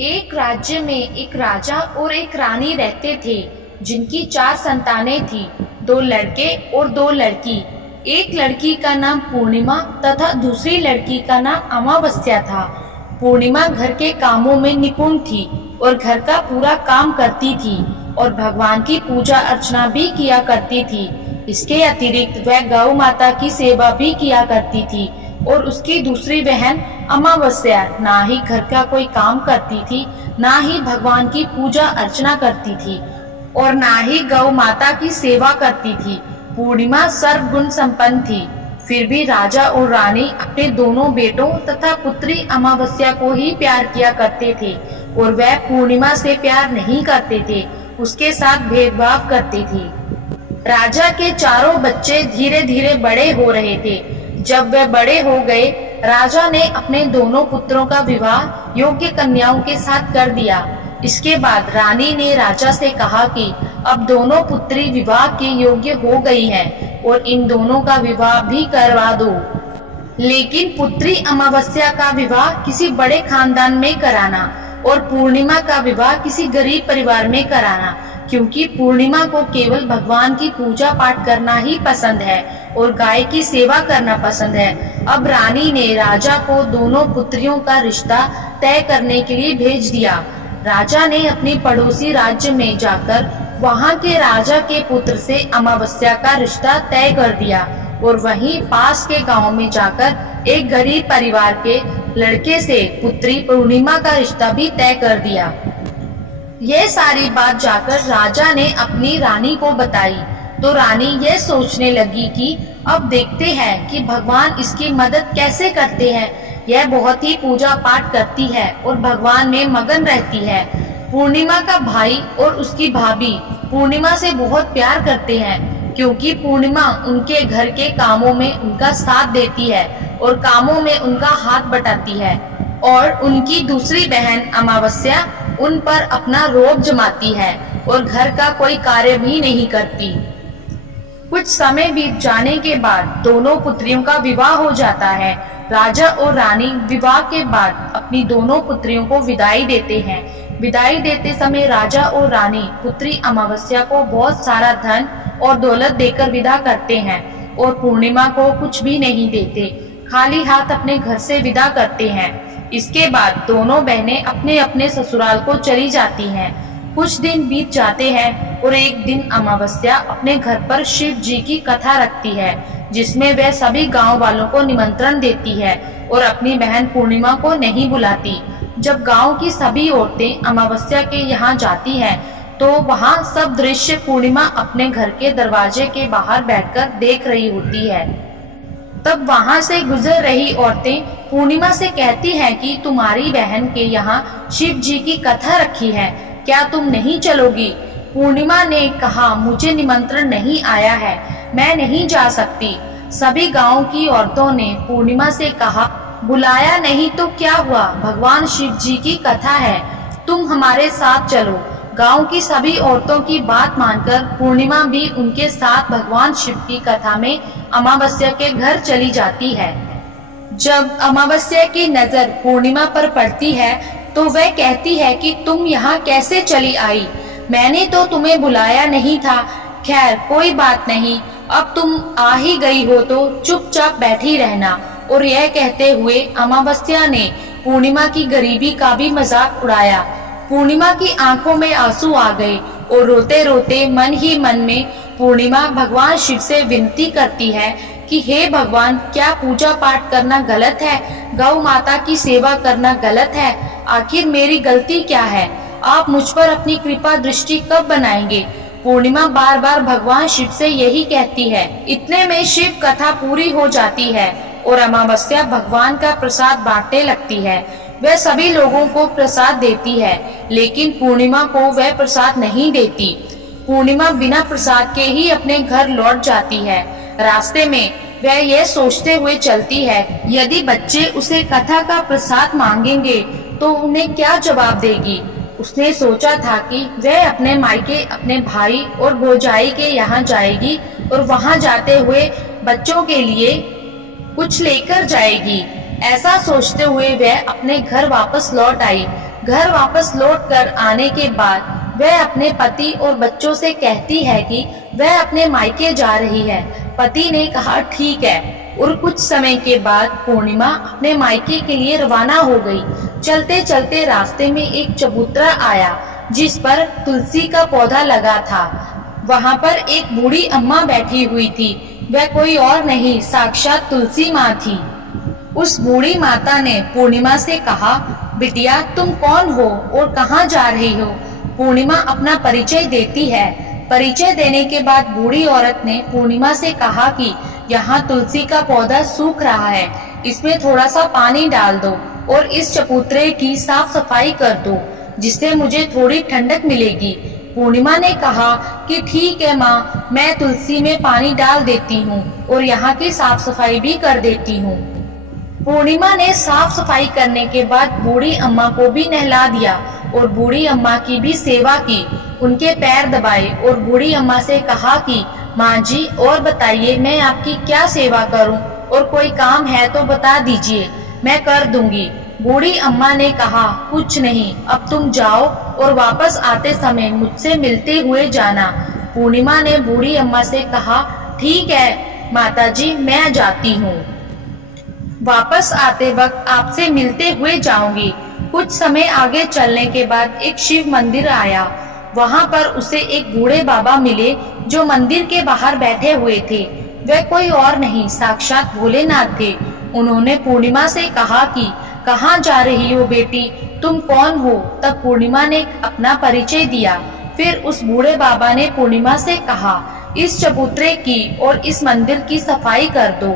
एक राज्य में एक राजा और एक रानी रहते थे, जिनकी 4 संतानें थी, 2 लड़के और 2 लड़की। एक लड़की का नाम पूर्णिमा तथा दूसरी लड़की का नाम अमावस्या था। पूर्णिमा घर के कामों में निपुण थी और घर का पूरा काम करती थी और भगवान की पूजा अर्चना भी किया करती थी। इसके अतिरिक्त वह गौ माता की सेवा भी किया करती थी। और उसकी दूसरी बहन अमावस्या ना ही घर का कोई काम करती थी, ना ही भगवान की पूजा अर्चना करती थी और ना ही गौ माता की सेवा करती थी। पूर्णिमा सर्वगुण संपन्न थी। फिर भी राजा और रानी अपने दोनों बेटों तथा पुत्री अमावस्या को ही प्यार किया करते थे और वह पूर्णिमा से प्यार नहीं करते थे, उसके साथ भेदभाव करते थे। राजा के चारों बच्चे धीरे धीरे बड़े हो रहे थे। जब वे बड़े हो गए, राजा ने अपने दोनों पुत्रों का विवाह योग्य कन्याओं के साथ कर दिया। इसके बाद रानी ने राजा से कहा कि अब दोनों पुत्री विवाह के योग्य हो गई हैं और इन दोनों का विवाह भी करवा दो। लेकिन पुत्री अमावस्या का विवाह किसी बड़े खानदान में कराना और पूर्णिमा का विवाह किसी गरीब परिवार में कराना, क्योंकि पूर्णिमा को केवल भगवान की पूजा पाठ करना ही पसंद है और गाय की सेवा करना पसंद है। अब रानी ने राजा को दोनों पुत्रियों का रिश्ता तय करने के लिए भेज दिया। राजा ने अपने पड़ोसी राज्य में जाकर वहां के राजा के पुत्र से अमावस्या का रिश्ता तय कर दिया और वहीं पास के गांव में जाकर एक गरीब परिवार के लड़के से पुत्री पूर्णिमा का रिश्ता भी तय कर दिया। यह सारी बात जाकर राजा ने अपनी रानी को बताई तो रानी यह सोचने लगी कि अब देखते हैं कि भगवान इसकी मदद कैसे करते हैं। यह बहुत ही पूजा पाठ करती है और भगवान में मगन रहती है। पूर्णिमा का भाई और उसकी भाभी पूर्णिमा से बहुत प्यार करते हैं, क्योंकि पूर्णिमा उनके घर के कामों में उनका साथ देती है और कामों में उनका हाथ बटाती है। और उनकी दूसरी बहन अमावस्या उन पर अपना रोब जमाती है और घर का कोई कार्य भी नहीं करती। कुछ समय बीत जाने के बाद दोनों पुत्रियों का विवाह हो जाता है। राजा और रानी विवाह के बाद अपनी दोनों पुत्रियों को विदाई देते हैं। विदाई देते समय राजा और रानी पुत्री अमावस्या को बहुत सारा धन और दौलत देकर विदा करते हैं और पूर्णिमा को कुछ भी नहीं देते, खाली हाथ अपने घर से विदा करते हैं। इसके बाद दोनों बहनें अपने अपने ससुराल को चली जाती हैं। कुछ दिन बीत जाते हैं और एक दिन अमावस्या अपने घर पर शिव जी की कथा रखती है, जिसमें वह सभी गांव वालों को निमंत्रण देती है और अपनी बहन पूर्णिमा को नहीं बुलाती। जब गांव की सभी औरतें अमावस्या के यहाँ जाती हैं, तो वहाँ सब दृश्य पूर्णिमा अपने घर के दरवाजे के बाहर बैठकर देख रही होती है। तब वहां से गुजर रही औरतें पूर्णिमा से कहती हैं कि तुम्हारी बहन के यहाँ शिव जी की कथा रखी है, क्या तुम नहीं चलोगी? पूर्णिमा ने कहा, मुझे निमंत्रण नहीं आया है, मैं नहीं जा सकती। सभी गांव की औरतों ने पूर्णिमा से कहा, बुलाया नहीं तो क्या हुआ, भगवान शिव जी की कथा है, तुम हमारे साथ चलो। गांव की सभी औरतों की बात मानकर पूर्णिमा भी उनके साथ भगवान शिव की कथा में अमावस्या के घर चली जाती है। जब अमावस्या की नजर पूर्णिमा पर पड़ती है तो वह कहती है कि तुम यहाँ कैसे चली आई, मैंने तो तुम्हें बुलाया नहीं था। खैर कोई बात नहीं, अब तुम आ ही गई हो तो चुपचाप बैठी रहना। और यह कहते हुए अमावस्या ने पूर्णिमा की गरीबी का भी मजाक उड़ाया। पूर्णिमा की आंखों में आंसू आ गए और रोते रोते मन ही मन में पूर्णिमा भगवान शिव से विनती करती है कि हे भगवान, क्या पूजा पाठ करना गलत है? गौ माता की सेवा करना गलत है? आखिर मेरी गलती क्या है? आप मुझ पर अपनी कृपा दृष्टि कब बनाएंगे? पूर्णिमा बार बार भगवान शिव से यही कहती है। इतने में शिव कथा पूरी हो जाती है और अमावस्या भगवान का प्रसाद बांटने लगती है। वह सभी लोगों को प्रसाद देती है, लेकिन पूर्णिमा को वह प्रसाद नहीं देती। पूर्णिमा बिना प्रसाद के ही अपने घर लौट जाती है। रास्ते में वह यह सोचते हुए चलती है, यदि बच्चे उसे कथा का प्रसाद मांगेंगे तो उन्हें क्या जवाब देगी। उसने सोचा था कि वह अपने मायके, अपने भाई और भौजाई के यहाँ जाएगी और वहाँ जाते हुए बच्चों के लिए कुछ लेकर जाएगी। ऐसा सोचते हुए वह अपने घर वापस लौट आई। घर वापस लौटकर आने के बाद वह अपने पति और बच्चों से कहती है कि वह अपने मायके जा रही है। पति ने कहा ठीक है, और कुछ समय के बाद पूर्णिमा अपने मायके के लिए रवाना हो गई। चलते चलते रास्ते में एक चबूतरा आया जिस पर तुलसी का पौधा लगा था। वहाँ पर एक बूढ़ी अम्मा बैठी हुई थी। वह कोई और नहीं, साक्षात तुलसी माँ थी। उस बूढ़ी माता ने पूर्णिमा से कहा, बिटिया तुम कौन हो और कहाँ जा रही हो? पूर्णिमा अपना परिचय देती है। परिचय देने के बाद बूढ़ी औरत ने पूर्णिमा से कहा कि यहाँ तुलसी का पौधा सूख रहा है, इसमें थोड़ा सा पानी डाल दो और इस चबूतरे की साफ सफाई कर दो, जिससे मुझे थोड़ी ठंडक मिलेगी। पूर्णिमा ने कहा कि ठीक है माँ, मैं तुलसी में पानी डाल देती हूँ और यहाँ की साफ सफाई भी कर देती हूँ। पूर्णिमा ने साफ सफाई करने के बाद बूढ़ी अम्मा को भी नहला दिया और बूढ़ी अम्मा की भी सेवा की, उनके पैर दबाए और बूढ़ी अम्मा से कहा कि माँ जी और बताइए मैं आपकी क्या सेवा करूं, और कोई काम है तो बता दीजिए, मैं कर दूंगी। बूढ़ी अम्मा ने कहा कुछ नहीं, अब तुम जाओ और वापस आते समय मुझसे मिलते हुए जाना। पूर्णिमा ने बूढ़ी अम्मा से कहा ठीक है माताजी, मैं जाती हूँ, वापस आते वक्त आपसे मिलते हुए जाऊंगी। कुछ समय आगे चलने के बाद एक शिव मंदिर आया। वहाँ पर उसे एक बूढ़े बाबा मिले जो मंदिर के बाहर बैठे हुए थे। वह कोई और नहीं, साक्षात भोलेनाथ थे। उन्होंने पूर्णिमा से कहा कि कहाँ जा रही हो बेटी, तुम कौन हो? तब पूर्णिमा ने अपना परिचय दिया। फिर उस बूढ़े बाबा ने पूर्णिमा से कहा इस चबूतरे की और इस मंदिर की सफाई कर दो।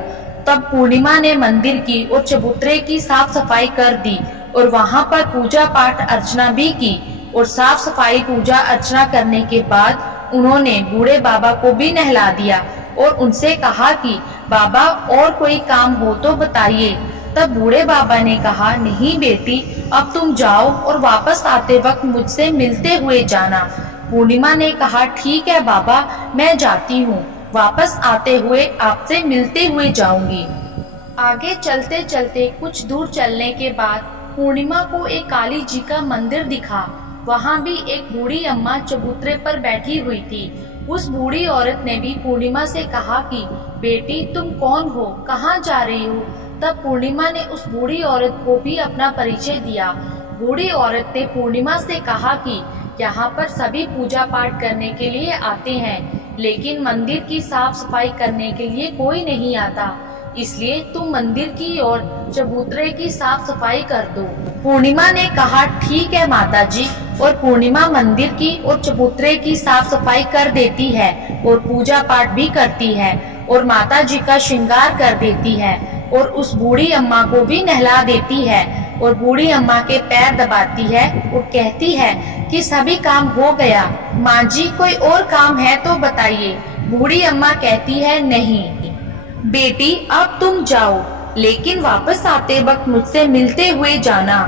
तब पूर्णिमा ने मंदिर की और चबूतरे की साफ सफाई कर दी और वहाँ पर पूजा पाठ अर्चना भी की। और साफ सफाई पूजा अर्चना करने के बाद उन्होंने बूढ़े बाबा को भी नहला दिया और उनसे कहा कि बाबा और कोई काम हो तो बताइए। तब बूढ़े बाबा ने कहा नहीं बेटी, अब तुम जाओ और वापस आते वक्त मुझसे मिलते हुए जाना। पूर्णिमा ने कहा ठीक है बाबा, मैं जाती हूँ, वापस आते हुए आपसे मिलते हुए जाऊंगी। आगे चलते चलते कुछ दूर चलने के बाद पूर्णिमा को एक काली जी का मंदिर दिखा। वहाँ भी एक बूढ़ी अम्मा चबूतरे पर बैठी हुई थी। उस बूढ़ी औरत ने भी पूर्णिमा से कहा कि बेटी तुम कौन हो, कहाँ जा रही हो? तब पूर्णिमा ने उस बूढ़ी औरत को भी अपना परिचय दिया। बूढ़ी औरत ने पूर्णिमा से कहा कि यहाँ पर सभी पूजा पाठ करने के लिए आते हैं, लेकिन मंदिर की साफ सफाई करने के लिए कोई नहीं आता, इसलिए तुम मंदिर की और चबूतरे की साफ सफाई कर दो। पूर्णिमा ने कहा ठीक है माताजी, और पूर्णिमा मंदिर की और चबूतरे की साफ सफाई कर देती है और पूजा पाठ भी करती है और माता जी का श्रृंगार कर देती है और उस बूढ़ी अम्मा को भी नहला देती है और बूढ़ी अम्मा के पैर दबाती है और कहती है कि सभी काम हो गया, माँ जी कोई और काम है तो बताइए। बूढ़ी अम्मा कहती है नहीं बेटी, अब तुम जाओ, लेकिन वापस आते वक्त मुझसे मिलते हुए जाना।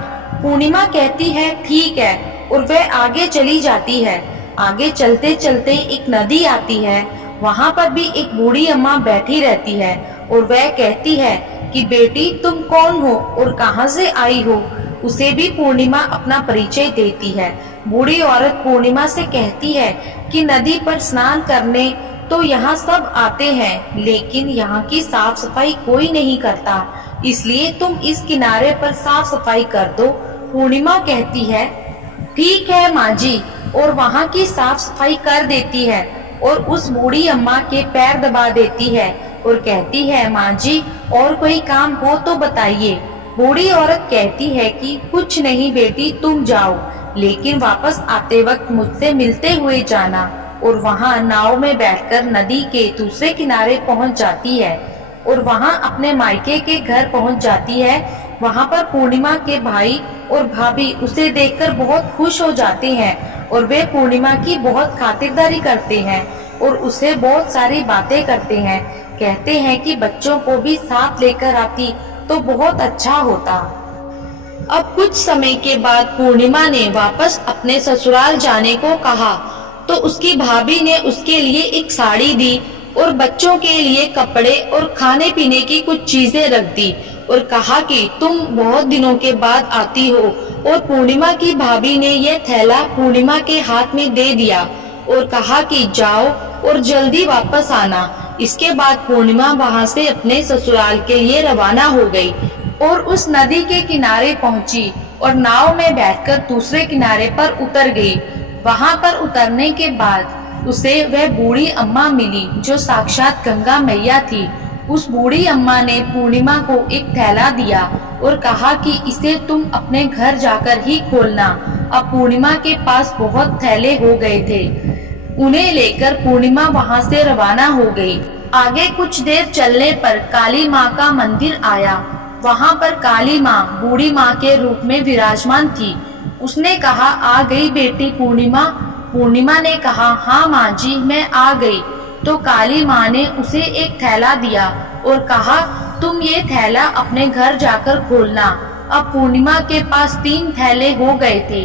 पूर्णिमा कहती है ठीक है और वह आगे चली जाती है। आगे चलते चलते एक नदी आती है। वहाँ पर भी एक बूढ़ी अम्मा बैठी रहती है और वह कहती है कि बेटी तुम कौन हो और कहाँ से आई हो? उसे भी पूर्णिमा अपना परिचय देती है। बूढ़ी औरत पूर्णिमा से कहती है कि नदी पर स्नान करने तो यहाँ सब आते हैं, लेकिन यहाँ की साफ सफाई कोई नहीं करता, इसलिए तुम इस किनारे पर साफ सफाई कर दो। पूर्णिमा कहती है ठीक है माँ जी, और वहाँ की साफ सफाई कर देती है और उस बूढ़ी अम्मा के पैर दबा देती है और कहती है माँ जी और कोई काम हो तो बताइए। बूढ़ी औरत कहती है कि कुछ नहीं बेटी, तुम जाओ, लेकिन वापस आते वक्त मुझसे मिलते हुए जाना। और वहाँ नाव में बैठकर नदी के दूसरे किनारे पहुँच जाती है और वहाँ अपने मायके के घर पहुँच जाती है। वहाँ पर पूर्णिमा के भाई और भाभी उसे देखकर बहुत खुश हो जाते हैं और वे पूर्णिमा की बहुत खातिरदारी करते हैं और उसे बहुत सारी बातें करते हैं। कहते हैं कि बच्चों को भी साथ लेकर आती तो बहुत अच्छा होता। अब कुछ समय के बाद पूर्णिमा ने वापस अपने ससुराल जाने को कहा तो उसकी भाभी ने उसके लिए एक साड़ी दी और बच्चों के लिए कपड़े और खाने पीने की कुछ चीजें रख दी और कहा कि तुम बहुत दिनों के बाद आती हो। और पूर्णिमा की भाभी ने यह थैला पूर्णिमा के हाथ में दे दिया और कहा कि जाओ और जल्दी वापस आना। इसके बाद पूर्णिमा वहां से अपने ससुराल के लिए रवाना हो गई और उस नदी के किनारे पहुंची और नाव में बैठकर दूसरे किनारे पर उतर गई। वहां पर उतरने के बाद उसे वह बूढ़ी अम्मा मिली जो साक्षात गंगा मैया थी। उस बूढ़ी अम्मा ने पूर्णिमा को एक थैला दिया और कहा कि इसे तुम अपने घर जाकर ही खोलना। अब पूर्णिमा के पास बहुत थैले हो गए थे। उन्हें लेकर पूर्णिमा वहां से रवाना हो गई। आगे कुछ देर चलने पर काली माँ का मंदिर आया। वहां पर काली माँ बूढ़ी माँ के रूप में विराजमान थी। उसने कहा, आ गई बेटी पूर्णिमा। पूर्णिमा ने कहा, हाँ माँ जी मैं आ गई। तो काली माँ ने उसे एक थैला दिया और कहा, तुम ये थैला अपने घर जाकर खोलना। अब पूर्णिमा के पास 3 थैले हो गए थे।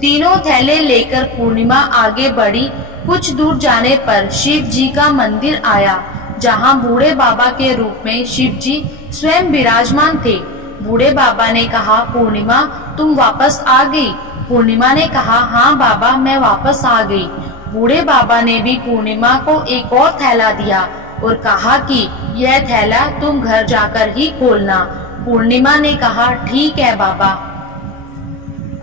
तीनों थैले लेकर पूर्णिमा आगे बढ़ी। कुछ दूर जाने पर शिव जी का मंदिर आया, जहाँ बूढ़े बाबा के रूप में शिव जी स्वयं विराजमान थे। बूढ़े बाबा ने कहा, पूर्णिमा तुम वापस आ गई। पूर्णिमा ने कहा, हाँ बाबा मैं वापस आ गई। बूढ़े बाबा ने भी पूर्णिमा को एक और थैला दिया और कहा कि यह थैला तुम घर जाकर ही खोलना। पूर्णिमा ने कहा, ठीक है बाबा।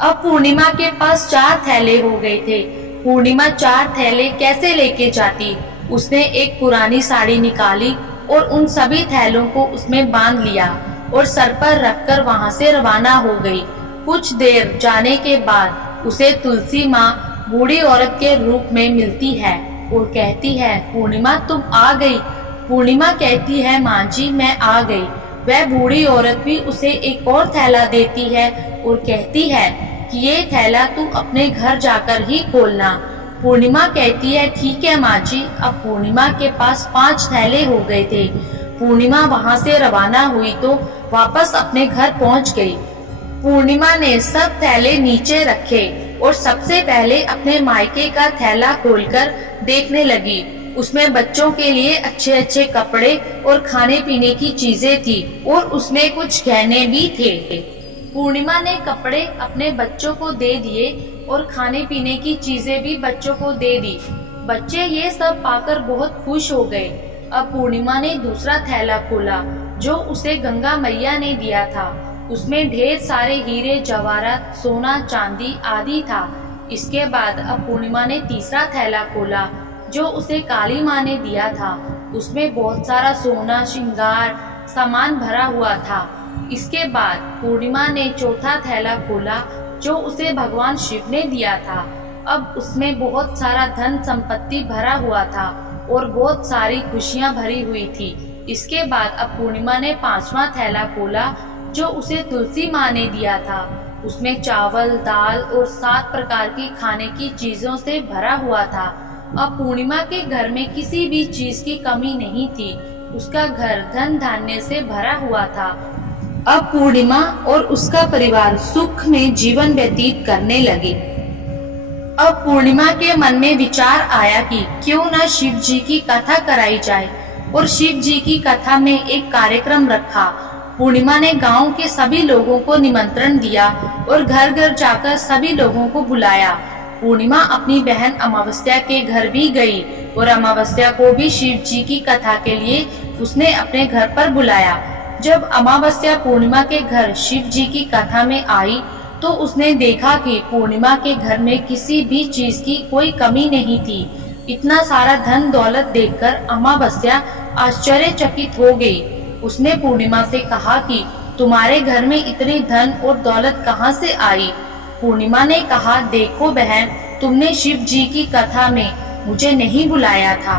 अब पूर्णिमा के पास 4 थैले हो गए थे। पूर्णिमा 4 थैले कैसे लेके जाती? उसने एक पुरानी साड़ी निकाली और उन सभी थैलों को उसमें बांध लिया और सर पर रखकर वहां से रवाना हो गई। कुछ देर जाने के बाद उसे तुलसी माँ बूढ़ी औरत के रूप में मिलती है और कहती है, पूर्णिमा तुम आ गई। पूर्णिमा कहती है, माँ जी मैं आ गई। वह बूढ़ी औरत भी उसे एक और थैला देती है और कहती है कि ये थैला तुम अपने घर जाकर ही खोलना। पूर्णिमा कहती है, ठीक है माँ जी। अब पूर्णिमा के पास 5 थैले हो गए थे। पूर्णिमा वहां से रवाना हुई तो वापस अपने घर पहुंच गई। पूर्णिमा ने सब थैले नीचे रखे और सबसे पहले अपने मायके का थैला खोलकर देखने लगी। उसमें बच्चों के लिए अच्छे अच्छे कपड़े और खाने पीने की चीजें थी और उसमें कुछ गहने भी थे। पूर्णिमा ने कपड़े अपने बच्चों को दे दिए और खाने पीने की चीजें भी बच्चों को दे दी। बच्चे ये सब पाकर बहुत खुश हो गए। अब पूर्णिमा ने दूसरा थैला खोला जो उसे गंगा मैया ने दिया था। उसमें ढेर सारे हीरे जवाहरात सोना चांदी आदि था। इसके बाद अब पूर्णिमा ने तीसरा थैला खोला जो उसे काली माँ ने दिया था। उसमें बहुत सारा सोना श्रृंगार सामान भरा हुआ था। इसके बाद पूर्णिमा ने चौथा थैला खोला जो उसे भगवान शिव ने दिया था। अब उसमें बहुत सारा धन संपत्ति भरा हुआ था और बहुत सारी खुशियां भरी हुई थी। इसके बाद अब पूर्णिमा ने 5वां थैला खोला जो उसे तुलसी माँ ने दिया था। उसमें चावल दाल और 7 प्रकार की खाने की चीजों से भरा हुआ था। अब पूर्णिमा के घर में किसी भी चीज की कमी नहीं थी। उसका घर धन धान्य से भरा हुआ था। अब पूर्णिमा और उसका परिवार सुख में जीवन व्यतीत करने लगे। अब पूर्णिमा के मन में विचार आया कि क्यों न शिव जी की कथा कराई जाए और शिव जी की कथा में एक कार्यक्रम रखा। पूर्णिमा ने गांव के सभी लोगों को निमंत्रण दिया और घर घर जाकर सभी लोगों को बुलाया। पूर्णिमा अपनी बहन अमावस्या के घर भी गई और अमावस्या को भी शिव जी की कथा के लिए उसने अपने घर पर बुलाया। जब अमावस्या पूर्णिमा के घर शिव जी की कथा में आई तो उसने देखा कि पूर्णिमा के घर में किसी भी चीज की कोई कमी नहीं थी। इतना सारा धन दौलत देखकर अमावस्या आश्चर्यचकित हो गई। उसने पूर्णिमा से कहा कि तुम्हारे घर में इतनी धन और दौलत कहाँ से आई? पूर्णिमा ने कहा, देखो बहन, तुमने शिव जी की कथा में मुझे नहीं बुलाया था,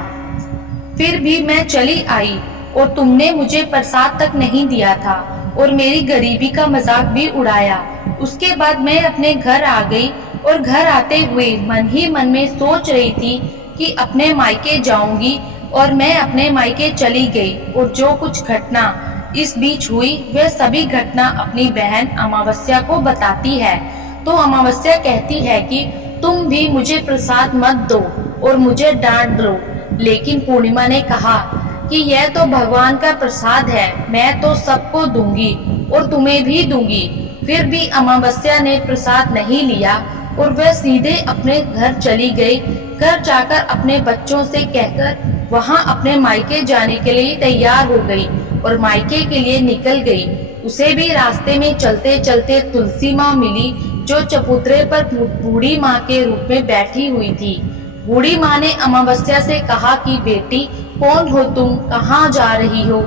फिर भी मैं चली आई और तुमने मुझे प्रसाद तक नहीं दिया था और मेरी गरीबी का मजाक भी उड़ाया। उसके बाद मैं अपने घर आ गई और घर आते हुए मन ही मन में सोच रही थी कि अपने मायके जाऊंगी और मैं अपने मायके चली गई और जो कुछ घटना इस बीच हुई वह सभी घटना अपनी बहन अमावस्या को बताती है। तो अमावस्या कहती है कि तुम भी मुझे प्रसाद मत दो और मुझे डांट दो। लेकिन पूर्णिमा ने कहा कि यह तो भगवान का प्रसाद है, मैं तो सबको दूंगी और तुम्हें भी दूंगी। फिर भी अमावस्या ने प्रसाद नहीं लिया और वह सीधे अपने घर चली गई। घर जाकर अपने बच्चों से कहकर वहां अपने मायके जाने के लिए तैयार हो गई और मायके के लिए निकल गई। उसे भी रास्ते में चलते चलते तुलसी माँ मिली, जो चबूतरे पर बूढ़ी माँ के रूप में बैठी हुई थी। बूढ़ी माँ ने अमावस्या से कहा कि बेटी, कौन हो तुम, कहाँ जा रही हो?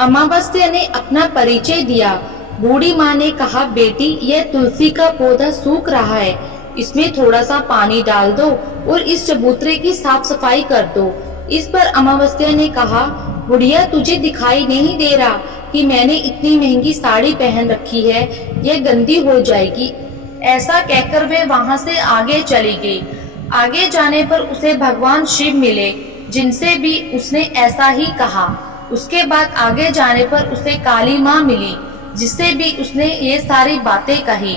अमावस्या ने अपना परिचय दिया। बूढ़ी माँ ने कहा, बेटी, यह तुलसी का पौधा सूख रहा है, इसमें थोड़ा सा पानी डाल दो और इस चबूतरे की साफ सफाई कर दो। इस पर अमावस्या ने कहा, बुढ़िया, तुझे दिखाई नहीं दे रहा कि मैंने इतनी महंगी साड़ी पहन रखी है, यह गंदी हो जाएगी। ऐसा कहकर वे वहां से आगे चली गई। आगे जाने पर उसे भगवान शिव मिले, जिनसे भी उसने ऐसा ही कहा। उसके बाद आगे जाने पर उसे काली माँ मिली, जिससे भी उसने ये सारी बातें कही।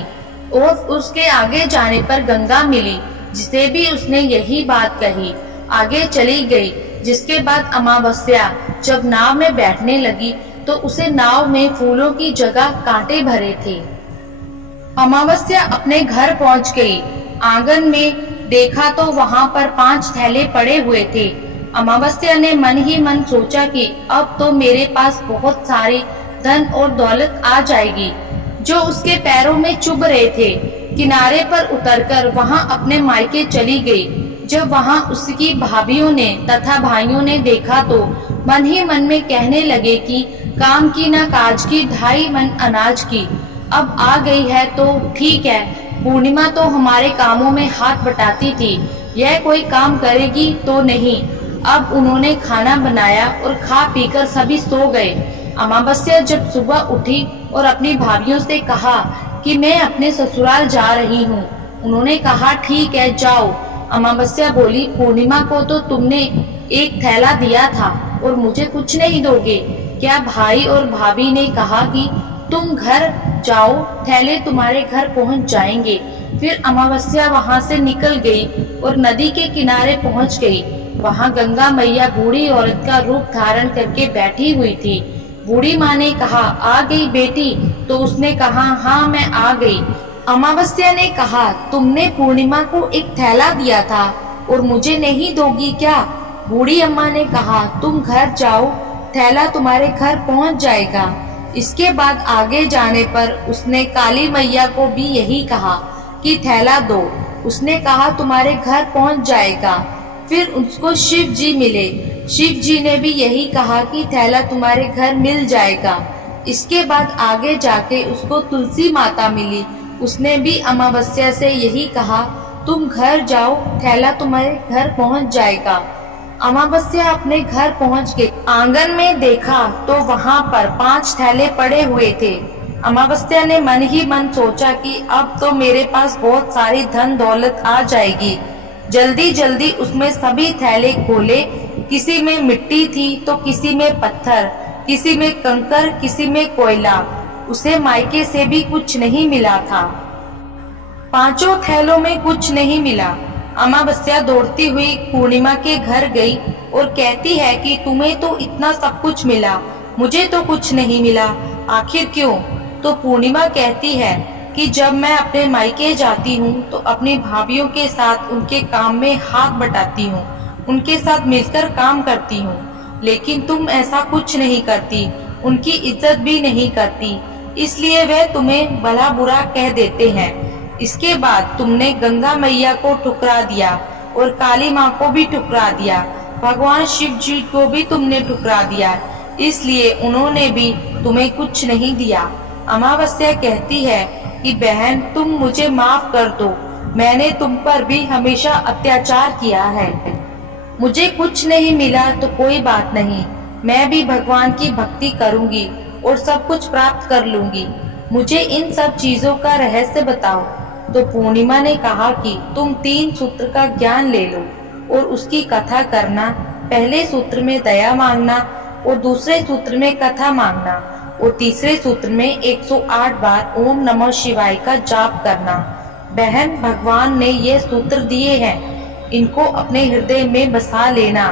और उसके आगे जाने पर गंगा मिली, जिसे भी उसने यही बात कही। आगे चली गई, जिसके बाद अमावस्या जब नाव में बैठने लगी तो उसे नाव में फूलों की जगह कांटे भरे थे। अमावस्या अपने घर पहुंच गई। आंगन में देखा तो वहां पर 5 थैले पड़े हुए थे। अमावस्या ने मन ही मन सोचा कि अब तो मेरे पास बहुत सारी धन और दौलत आ जाएगी, जो उसके पैरों में चुभ रहे थे। किनारे पर उतरकर वहां अपने मायके चली गई। जब वहां उसकी भाभियों ने तथा भाइयों ने देखा तो मन ही मन में कहने लगे कि काम की न काज की, 2.5 मन अनाज की। अब आ गई है तो ठीक है, पूर्णिमा तो हमारे कामों में हाथ बटाती थी, यह कोई काम करेगी तो नहीं। अब उन्होंने खाना बनाया और खा पीकर सभी सो गए। अमावस्या जब सुबह उठी और अपनी भाभियों से कहा कि मैं अपने ससुराल जा रही हूँ। उन्होंने कहा, ठीक है, जाओ। अमावस्या बोली, पूर्णिमा को तो तुमने एक थैला दिया था और मुझे कुछ नहीं दोगे क्या? भाई और भाभी ने कहा कि तुम घर जाओ, थैले तुम्हारे घर पहुंच जाएंगे। फिर अमावस्या वहां से निकल गई और नदी के किनारे पहुंच गई। वहां गंगा मैया बूढ़ी औरत का रूप धारण करके बैठी हुई थी। बूढ़ी माँ ने कहा, आ गई बेटी? तो उसने कहा, हाँ, मैं आ गई। अमावस्या ने कहा, तुमने पूर्णिमा को एक थैला दिया था और मुझे नहीं दोगी क्या? बूढ़ी अम्मा ने कहा, तुम घर जाओ, थैला तुम्हारे घर पहुंच जाएगा। इसके बाद आगे जाने पर उसने काली मैया को भी यही कहा कि थैला दो। उसने कहा, तुम्हारे घर पहुंच जाएगा। फिर उसको शिव जी मिले। शिव जी ने भी यही कहा कि थैला तुम्हारे घर मिल जाएगा। इसके बाद आगे जाके उसको तुलसी माता मिली। उसने भी अमावस्या से यही कहा, तुम घर जाओ, थैला तुम्हारे घर पहुंच जाएगा। अमावस्या अपने घर पहुंच गई। आंगन में देखा तो वहां पर 5 थैले पड़े हुए थे। अमावस्या ने मन ही मन सोचा कि अब तो मेरे पास बहुत सारी धन दौलत आ जाएगी। जल्दी जल्दी उसमें सभी थैले खोले। किसी में मिट्टी थी तो किसी में पत्थर, किसी में कंकर, किसी में कोयला। उसे मायके से भी कुछ नहीं मिला था। 5 थैलों में कुछ नहीं मिला। अमावस्या दौड़ती हुई पूर्णिमा के घर गई और कहती है कि तुम्हें तो इतना सब कुछ मिला, मुझे तो कुछ नहीं मिला, आखिर क्यों? तो पूर्णिमा कहती है कि जब मैं अपने मायके जाती हूँ तो अपनी भाभियों के साथ उनके काम में हाथ बटाती हूँ, उनके साथ मिलकर काम करती हूँ, लेकिन तुम ऐसा कुछ नहीं करती, उनकी इज्जत भी नहीं करती, इसलिए वे तुम्हें भला बुरा कह देते हैं। इसके बाद तुमने गंगा मैया को ठुकरा दिया और काली माँ को भी ठुकरा दिया, भगवान शिव जी को भी तुमने ठुकरा दिया, इसलिए उन्होंने भी तुम्हें कुछ नहीं दिया। अमावस्या कहती है कि बहन, तुम मुझे माफ कर दो, मैंने तुम पर भी हमेशा अत्याचार किया है। मुझे कुछ नहीं मिला तो कोई बात नहीं, मैं भी भगवान की भक्ति करूंगी और सब कुछ प्राप्त कर लूंगी। मुझे इन सब चीजों का रहस्य बताओ। तो पूर्णिमा ने कहा कि तुम 3 सूत्र का ज्ञान ले लो और उसकी कथा करना। पहले सूत्र में दया मांगना और दूसरे सूत्र में कथा मांगना और तीसरे सूत्र में 108 बार ओम नमः शिवाय का जाप करना। बहन, भगवान ने ये सूत्र दिए हैं, इनको अपने हृदय में बसा लेना।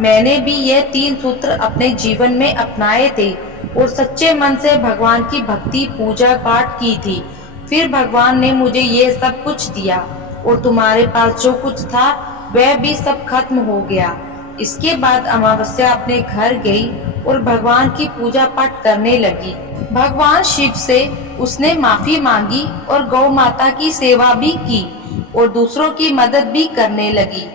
मैंने भी ये 3 सूत्र अपने जीवन में अपनाए थे और सच्चे मन से भगवान की भक्ति पूजा पाठ की थी। फिर भगवान ने मुझे ये सब कुछ दिया और तुम्हारे पास जो कुछ था वह भी सब खत्म हो गया। इसके बाद अमावस्या अपने घर गई और भगवान की पूजा पाठ करने लगी। भगवान शिव से उसने माफी मांगी और गौ माता की सेवा भी की और दूसरों की मदद भी करने लगी।